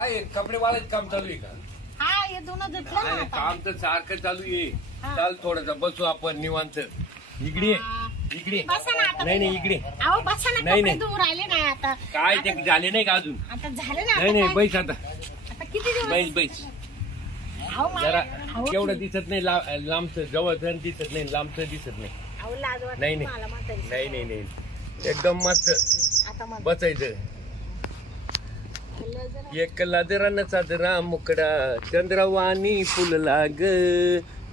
काय कपडे वाळायचं काम चालू आहे का? हा हे दोन धुतलं ना नाही, आता. काम तर सारखं चालू आहे. हा. चाल थोडंसं बसू आपण निवांत. इकडे इकडे बसा ना आता. नाही नाही इकडे अहो बसा ना, नाही, कपडे नाही. धुवून राहिले ना आता. काय ते झाले नाही का अजून? आता झाले ना नाही आता नाही काय? बैस आता. आता किती दिवस? बैस बैस अहो मला- जरा अहो, केवढं दिसत नाही लांबचं जवळचं दिसत नाही लांबचं दिसत नाही. अहो लाज वाटते नाही, नाही. मला म्हातारी. नाही नाही नाही एकदम मस्त आता मला बसायचं. बोललं जरा. एक लादरान चादरा मुकडा चंद्रवाणी फुलला ग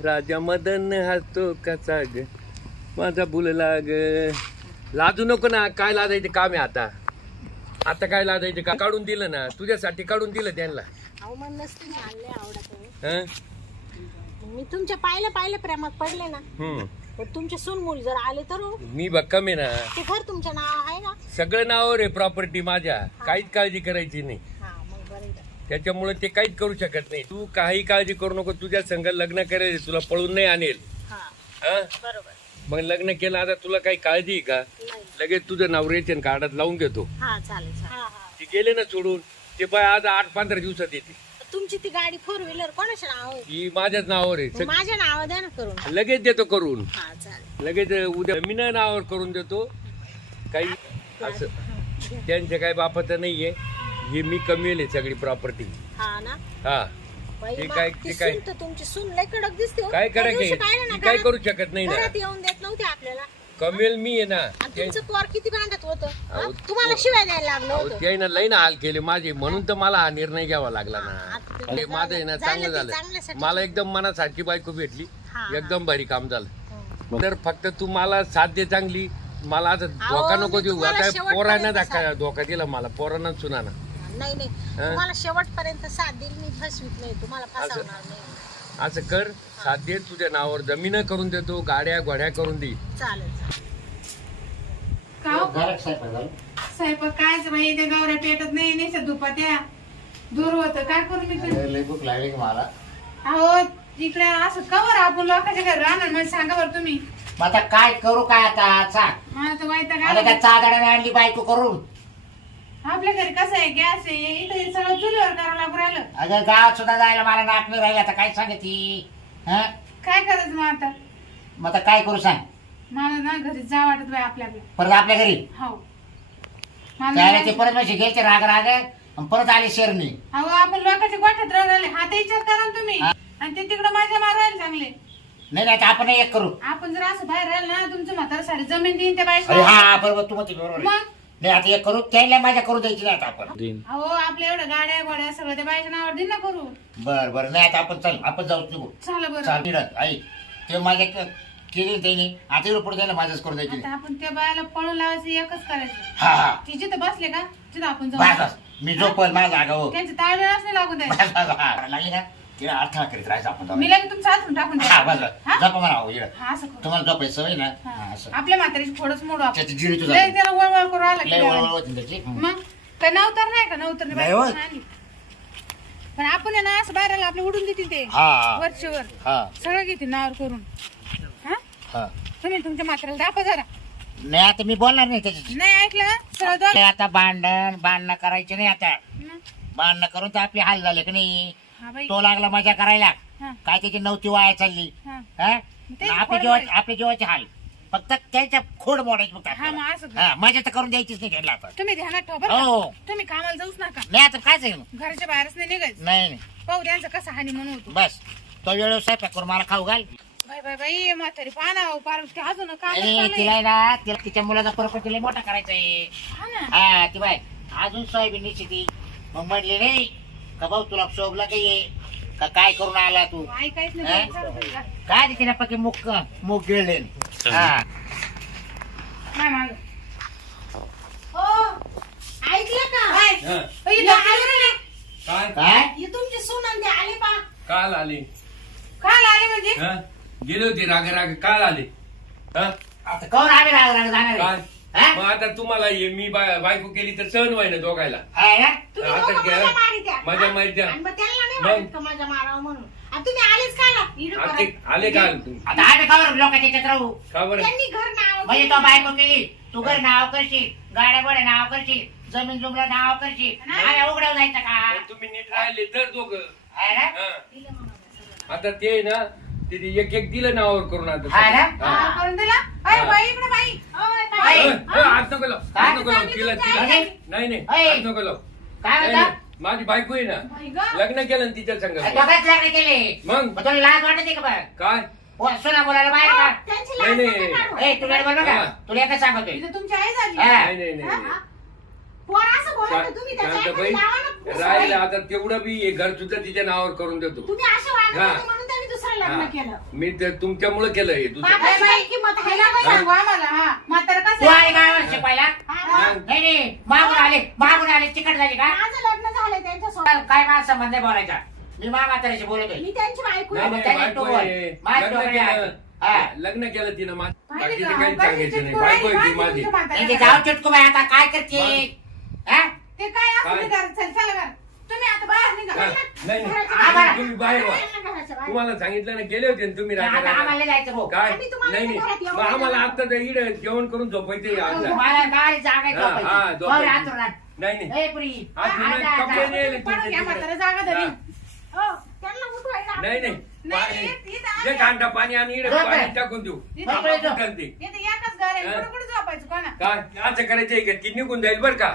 राजा मदन हसतो कसा ग माझा बुलला ग. लाजू नको ना. काय लाजायचं काम आहे आता? आता काय लाजायचं का? काढून दिलं ना तुझ्यासाठी, काढून दिलं त्यांना. अहो मन नसते चालले आवडत आहे. हं? मी तुमच्या पाहिलं प्रेमात पडले ना. हम्म. पण तुमचे सून मुली जर आले तर हो. मी भक्कम आहे ना. ते घर तुमच्या नाव आहे ना. सगळं नावावर आहे प्रॉपर्टी माझ्या. काहीच काळजी करायची नाही. हा मग बरं आहे. त्याच्यामुळे ते काहीच करू शकत नाही. तू काही काळजी करू नको. तुझ्या संग लग्न करेल, तुला पळून नाही आणेल. हा हं? बरोबर. मग लग्न केलं आता तुला काही काळजी आहे का? नाही. लगेच तुझं नाव रेशन कार्डात लावून घेतो. हा चालेल चालेल. हा हा. ती गेले ना सोडून. ते पाय आज 8-15 दिवसात येते. तुमची ती गाडी फोर व्हीलर कोणाच्या नाव आहे? ही माझ्याच नावावर आहे. मग माझ्या नाव द्या ना करून. लगेच देतो करून. हा चालेल. लगेच उद्या मी ना नावावर करून देतो. काही असं त्यांच्या काही बापाचं नाहीये. हे मी कमीले सगळी प्रॉपर्टी. हा ना. हा बाई, ते बा, काय ती ते काय सून तर तुमची सून लय कडक दिसते हो. काय त्या दिवशी करायचं? पाहिलं ना ती काय घरात- करू शकत नाही ना. घरात येऊन देत नव्हते आपल्याला. कमेल मी आहे ना. आणि तुमचं पोर किती भांडत होतं हा? अहो, तुम्हाला शिवाय द्यायला लागलं होतं. त्यानं लई ना हाल केले माझे. म्हणून तर मला हा निर्णय घ्यावा लागला ना. आता ते अरे माझं आहे ना झालं चांगलं ते झालं. चांगल्यासाठी. मला एकदम मनासारखी बायको भेटली. हा, एकदम भारी काम झालं. हं. तर फक्त तू मला साथ दे चांगली. मला आता धोका नको मी देऊ. तुम्हाला आता शेवटपर्यंत पोरांना साथ- धोका दिला मला. पोरांना सुनाना. नाही नाही हा? तुम्हाला शेवटपर्यंत साथ देईल मी. फसवीत नाही तुम्हाला, फसवणार नाही. असं कर. साथ दे. तुझ्या नावावर जमीन करून देतो. गाड्या घोड्या करून दे. चालेल चालेल. स्वयंपाक कायच बाई, ते गवऱ्या पेटत नाही नेसत दुपात्या दूर होत. काय करू मी तरी? लय भूक लागली की मला. अहो इकडे असं कवर आपण लोकांच्या घरी राहणार म्हणजे सांगा बरं तुम्ही. मग आता काय करू काय आता सांग. मला तर माहिती आता त्या चादड्याने आणली बायको करून. आपल्या घरी कसं आहे, गॅस आहे, इथं हे सगळं चुलीवर करावं लागू राहिलं. अगं गावात सुद्धा जायला मला नाक नाही राहिली. आता काय सांगती हं? काय करायचं मग आता? मग आता काय करू सांग. मला ना घरी जा वाटत बाई आपल्या परत आपल्या घरी हो. त्याला ते मला परत म्हणजे घ्यायचे राग राग आणि परत आले शेरणी. अहो आपण लोकांच्या गोठ्यात राहिले हा ते विचार करा ना तुम्ही. आणि ते तिकडे माझ्या मारायला चांगले. नाही नाही आता आपण एक करू. आपण जर असं बाहेर राहिलं ना तुमचं म्हातारा सारी जमीन देईन त्या अरे बायका. हा बरोबर तू म्हणते बरोबर आहे. मग नाही आता एक करू. त्याला माझ्या करू द्यायची नाही आता आपण. अहो आपल्या एवढ्या गाड्या गोड्या सगळं त्या बायच्या नावावर दिन ना करू. बर बर नाही आता आपण चल आपण जाऊ निघू. झालं बरं. चाल निघत आई ते माझ्या केली त्याने आता एवढं पुढे द्यायला माझ्याच करू द्यायची आता नाही. आपण त्या बायाला पळून लावायचं एकच करायचं. हा हा ती जिथं बसले का तिथं आपण बस जाऊ. बस मी झोपल माझ्या जागा हो. त्यांचं ताळमेळच नाही लागून द्यायचं. बस बस हा लागली ना तिला अडथळा करीत राहायचं आपण मी लगेच तुमचं हातून टाकून हा बस द्या. बस झोपा म्हणा हो इकडं. हा असं करू. तुम्हाला झोपायची सवय ना हा. हा, असं आपल्या म्हातारीची फोडच मोडू आपण. त्याची जिरी तुझा लय त्याला वळवळ करू आला की लय वळवळ देवाला. होती त्याची. मग काय नवतर नाही का नवतर नाही होत. पण आपण आहे ना असं बाहेर आलं आपलं उडून देतील ते हा वरचेवर हा सगळं घेतील नावावर करून. हा हा तुम्ही तुमच्या म्हाताऱ्याला दाखवा जरा. नाही आता मी बोलणार नाही त्याची. नाही ऐकलं ना सरळ दोन. आता भांडण करायचे नाही आता. मग, भांडणं करून तर आपले हाल झाले की नाही. हा बाई. तो लागला मजा करायला. हा, काय त्याची नव्हती वाया चालली हा. हा? ते आपल्या खोड जीवाचे मोडायचे. आपल्या जीवाचे हाल. फक्त त्याच्या खोड मोडायची फक्त हा आपल्याला. मग असं करू. हा मजा तर करून द्यायचीच नाही त्यांना आता. तुम्ही ध्यानात ठेवा बरं हो का? तुम्ही कामाला जाऊच नका. नाही आता काय सांगू. घराच्या बाहेरच नाही निघायचं. नाही नाही पाहू त्यांचं कसं हानी म्हणून होतो. बस तो वेळ स्वयंपाक करून मला खाऊ घाल. बाई बाई बाई म्हातारी पाना पार ते अजून काम तिला आहे ना तिला तिच्या मुलाचा परपंच लय मोठा करायचा आहे. हा ना. हा ती बाय अजून सोयाबीन ती मग म्हणली नाही का भाऊ तुला शोभला काही का काय करून आला तू. ऐकायच हा? नाही चालू करू का? काय तिला पक्की मुख गिळले. हा नाही माग. हो ऐकलं का? हं. इथं आलं रे. काय काय हे तुमचे सून आणि ते आले पा. काल आले? काल आले म्हणजे हं? गेले होते राग काल आले? हं? आता कवर आम्ही राग राग जाणार काय आहे? हा? मग आता तुम्हाला मी बायको केली तर सहन व्हाय ना दोघायला. आहे ना? तुम्ही आता दोघं घ्या. माझ्या मारीत्या. माझ्या हा? मारीत्या. आणि मग त्यांना नाही मग? वाटत का माझ्या मारावं म्हणून. आणि तुम्ही आलेच का आला? इकडं आले परत. आले काल तुम्ही? आता आम्ही कवर लोकांच्या याच्यात राहू. का बरं? त्यांनी घर नाव म्हणजे तो बायको केली तू घर नाव करशील गाड्या गोड्या नाव करशील जमीन जुमला नाव करशी नाही. काय उघडाव जायचं का पण तुम्ही नीट राहिले तर दोघं आहे ना? हा. आता ते ना ते एक एक दिलं नावावर करून आता हा ना? हा. करून दिला अय बाई इकडे बाई ओय बाई. बाई. आज नको लाव, आज नको लाव, तिला तिला काय? नाही नाही अय. आज नको लाव. काय नाही, होता नाही. माझी बायको आहे ना बाई गं. लग्न केलं ना तिच्या संग दोघांच लग्न केले मग तुला लाज वाटते का बघ काय सोना बोलायला बाहेर का त्यांची नाही, लाज नाही. नका काढू. ए तुला बरोबर हा. का तुला एकच सांगतोय इथं तुमची आई झाली हा. नाही नाही नाही नाही. पोर असं बोलत होते, तुम्ही त्याच्या शांताबाई एखाद्या नावानं राहिलं आता तेवढं बी हे घर सुद्धा तिच्या नावावर करून देतो तुम्ही असे वागत हा. होते म्हणून त्यांनी दुसरं लग्न हा. केलं. मी ते तुमच्यामुळे केलं हे दुसरं बाबा- अय बाई किंमत आहे हिला ना पण सांगू आम्हाला हा म्हातारं तू कसं आहे आहे? काय शिकवायला हा. नाही नाही मागून आले चिकट झाली का माझं लग्न झालंय त्यांच्यासोबत. काय माझा संबंध नाही बोलायचा मी म्हाताऱ्याशी बोलतोय मी त्यांची बायको नाही आहे. नाही त्याने बायको तो बोल. आहे. माझ्या लग्न डोक्याला केलं हा. लग्न केलं तिनं माझं पाहिलं बाकीचं का? काही कशी सांगायचं नाही चिटकून बायको आहे ती राहिली, माझी तुमच्या म्हणजे म्हाताऱ्याला. जाऊ चिटकू बाई आता काय करते हा? ते काय असू काय? दे घरात, चल चला घरात. तुम्ही आता बाहेर निघा हा. नाही घराच्या नाही बाहेर. तुम्ही बाहेर व्हा घराच्या बाहेर. तुम्हाला सांगितलं ना गेले होते ना तुम्ही आता राजा आम्हाला जायचं भाऊ काय आम्ही तुम्हाला नाही नाही घरात येऊ मग आम्हाला देणार. आता इड जेवण करून झोपायचं आज तुम्हाला काय जागा आहे हा, हा, झोपायची? झोपायची. बरं, अंथरुणात. नाही नाही ए, पुरी. आज आ, तुम्ही जा, कपडे जा. नेले पडून घ्या तुमच्या म्हातारं, तिकडे. जागा धरी. हा. हो, त्यांना उठवायला नाही नाही नाही, पाणी- इथं आम्ही- जे कांदा पाणी आणि इकडे बरोबर. पाणी टाकून देऊ इथं आपण इकडे जाऊ. कुठं ते. इथं एकच घर आहे हा. कुठं कुठं झोपायचं कोणा काय असं करायचंय का ती निघून जाईल बर का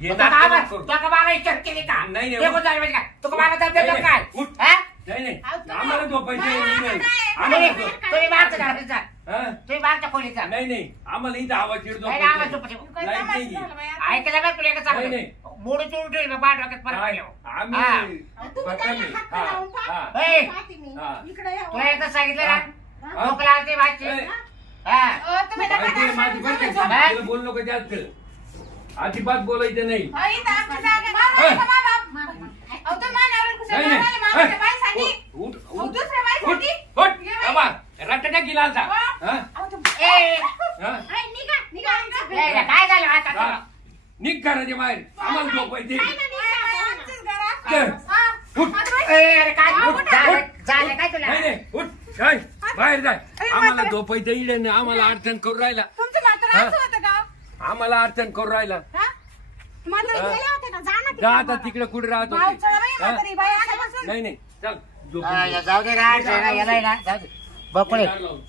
हे तुका नाटकं बाबा- नको करू. तुका बाबा इज्जत केली का? नाही, नाही. ते कोण झालं माहिती का? तुका बाबा तर नाही, देतो नाही. काय? उठ. हा? नाही नाही अहो, तुम्ही- आम्हाला झोपायचं नाही, नाही. नाही. आम्हाला तुम्ही झोप- तुम्ही मागच्या घरात जा. हा? तुम्ही मागच्या खोलीत जा. नाही नाही आम्हाला इथं आवाज चिड नाही, नाही, आवाज झोपायचं. काय लाईट तमाशा नाही. झाला बाई आता? ऐकायला बघ तुला एकच सांगतो. नाही, मोडून चोरून ठेवली बा, बाळ डोक्यात परत काय? येऊ. आम्ही हा. तुम्ही पकडले. त्यांना हात हा, लावून पहा. हा. ए, पाहते मी. हा. इकडे या. तुला एकच सांगितलं ना हा. भूक लागते भाजी ए, हा. तुम्ही डबा बायको आहे टाका, माझी बरं का? झोपा. तिला बोलू नको जास्त अजिबात बोलायचं नाही अहो, इथं आमची जागा आहे. मारू नका बाबा. अहो, तुम्ही माझ्यावर कुठं नाही, नाही. मारायला मामाच्या बाईसाठी. उठ, उठ, अहो, उठ. दुसऱ्या उठ, बाईसाठी. उठ. ये बाई. बाबा, रटाटा गेला आता. वा. हा? अहो, तुम्ही- ए, हा? अय, निघा, निघा आमचं घर. ए, काय झालं आता हा. तुला? निघ घराच्या बाहेर आम्हाला झोपायचे नाही, नाही, निघा. आमचंच घर असतं. चल. हा. उठ. माझं बाई- ए, अरे काय हा, उठ, उठा. झालं काय तुला नाही नाही उठ काय बाहेर जाय अरे, आम्हाला म्हातारं. झोपायचं इडे नाही आम्हाला अडचण करून राहिला तुमचं म्हातारं हा. असं होतं का? आम्हाला अडचण करून राहिला हा? म्हातारं हा. गेले होते ना, जा ना जा तिकडे आता मला. तिकडे कुठे राहत भाऊ होते चला बाई, हा? म्हातारी बाई आल्यापासून. नाही नाही चल झोपून हा, घे. जाऊ दे ना याला ना जाऊ दे बकुळे दार लावून.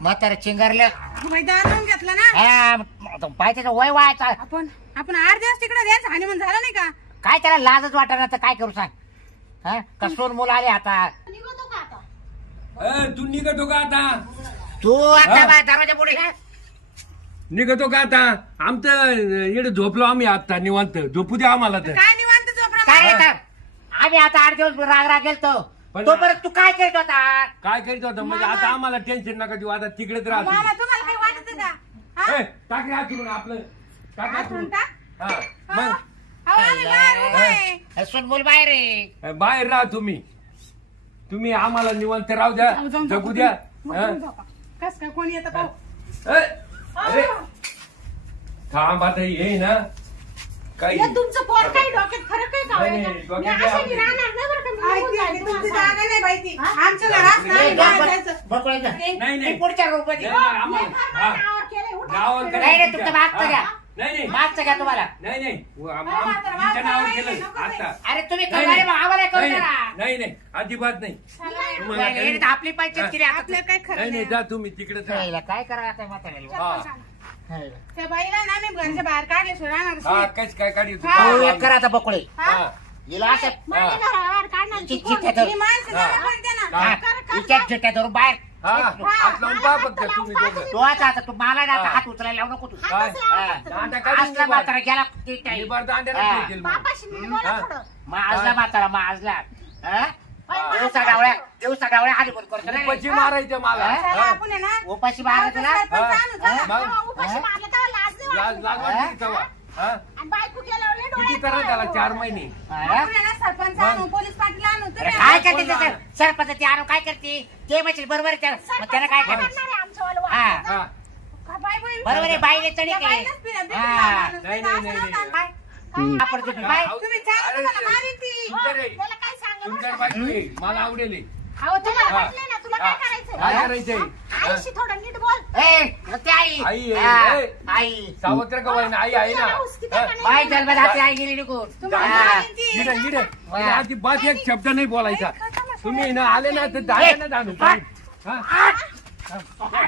म्हातारे चिंगारले बाई, दार लावून घेतलं ना. हा पाय त्याचं वय व्हायचा आपण 8 दिवस तिकडे द्यायचं हानिमून झालं नाही का? काय त्याला लाजच वाटणार तर काय करू सांग हा कसून मुलं आले आता निघतो का आता? तू निघतो का आता तू आता हा. बा दरवाजा पुढे हा? निघतो का आता आमचं इकडे झोपलो आम्ही आता निवांत झोपू द्या आम्हाला तर काय निवांत झोपरा काय बाई? येतात आम्ही आता 8 दिवस राग गेलतो पण- तोपर्यंत तू काय करत होता काय करीत होतं म्हणजे मामा. आता आम्हाला टेन्शन नका देऊ आता तिकडेच मामा, राहतो तुम्हाला काही वाटत का? हा? टाक रे हातून आपलं टाक हातून हातून. टाक. हा हा? मग अहो, आम्ही बाहेर उभं आहे. सुन बोल बाहेर रे बाहेर राहा तुम्ही आम्हाला निवांत राहू द्या जाऊ, जाऊ, जगू जाऊ. द्या मग हा? तुम्ही झोपा. कस काय कोणी येतं पाहू? ए, अरे थांब आता ये ना काही हे तुमचं पोर काही डोक्यात फरक आहे का? नाही, नाही, मी डोक्यात अशी नाही. मी राहणार नाही बरं का? मी आई, निघून ती- जाईल ती तुम्हाला तुमची सांगते. जागा नाही बाई ती. हा? आमचं घर असतं, आम्ही बाहेर जायचं. बकुळे नाही, नाही. पुढच्या रूम मध्ये नाही, नाही, आम्हाला- हे घर हा. माझ्या नावावर केलंय, उठा. नावावर नाही, नाही, करायचं तुमचं तिच्या. मागचं घ्या. हा. नाही नाही मागचं घ्या तुम्हाला नाही नाही मात्र, तिच्या नावावर मात्र, केलं नको आता अरे तुम्ही नाही, करा रे नाही. बा, आम्हाला करू नाही, नका. नाही नाही अजिबात नाही तुम्हाला नाही, काही- नाही, आपली पाहिजे केली आता आपलं काय खरं नाही नाही नाही. जा तुम्ही तिकडे जा नाही, काय करा आता म्हाताऱ्याला हा त्या बाईला ना मी घरच्या बाहेर काढल्याशिवाय राहणारच हा नाही. काहीच काय काढी तू हा. हो, एक करा आता बकुळे हा? हिला असं माझ्या घराबाहेर काढणार ती कोण? चिठ्ठ्या ही माणसं हा. जरा पण द्या ना. हा. हिच्या चिट्ट्या धरून बाहेर हा हात लावून पहा फक्त तुम्ही दोघं तू आता तू मला ना आता हा. हात उचलायला लावू नको तू काय हातच लावा फक्त दांडा तुम्ही. काढून असला निभार. म्हातारा गेला ते काही. निभार दांड्याला हा. ठेवतील मग. बापाशी मी बोला हा. थोडं. माजला म्हातारा माजला हा. दिवसा डावळ्या हात बोल करतो ना रे. उपाशी मारायचं मला हा? चला, हा. आपण आहे ना उपाशी मारला तुला सरपंच आणू, चला. मग? तेव्हा उपाशी मारलं तेव्हा लाज नाही लाज वाटली. लाज वाटली तेव्हा. हा? आणि बायको केल्यावर लय किती डोळ्यात करा त्याला डोळे. 4 महिने हा? आपण आहे ना सरपंच आणू, पोलीस पाटील आणू. अरे तुम्ही काय आणा. करते त्याचं सरपंच ते आणून काय करते ते म्हणजे बरोबर आहे त्याला मग त्याला काय सरपंच करायचं करणार आहे आमचं वालं हा. वाटलं. हा. का बाई बाई? बरोबर आहे बाईने चढी त्या केली बाईलाच पिलं, बिलकुल हा. माणूस नाही, असं नाही, नव्हता. नाही. काय? आपण तुम्ही बाई तुम्ही चालू तुम्हाला मारीन ती. हो, तुमच्या रे. त्याला काय सांगलं बरं तुमच्या का? बायको आहे. मला आवडेल हे. अहो, तुम्हाला हा. वाटलंय ना तुला काय करायचं काय करायचंय आईशी थोडं नीट बोल ए, ते आई आई आहे, हा, ए. आई सावत्र गवाई आई आहे ना तुला हुसकी द्या का नाही? माय जन्मात आपली आई गेली निघून तुम्हाला हा. माहिती आहे इकडे का? इकडे अजिबात एक शब्द नाही बोलायचा तुम्ही ना आले ना तर दादा ना जाणू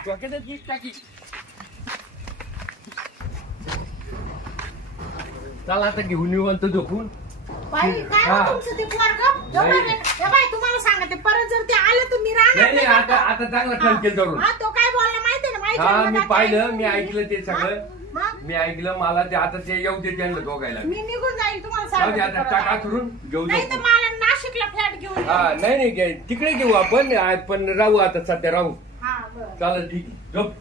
डोक्यातच वीज टाकी चला आता घेऊन येऊ आणि तो झोपून बाई, काय हा. हो तुमचं ते पोरगं? एवढं नाही. रे- ए बाई, तुम्हाला सांगते परत जर ते आलं तर मी नाही नाही राहणार आता आता चांगला ठणकेल धरून हा तो काय बोलला माहितीये ना माझ्या हा मी जन्मदात्या पाहिलं मी आई. ऐकलं ते सगळं मग मी ऐकलं मला ते आता ते येऊ दे त्यांना दोघायला मी निघून जाईल तुम्हाला जाऊ दे आता सांगते टाका परत. करून घेऊ नाही तर जाऊ मला नाशिकला फ्लॅट घेऊन हा ये. नाही नाही तिकडे घेऊ आपण पण राहू आता सध्या राहू हा बरं चालेल ठीक आहे झोप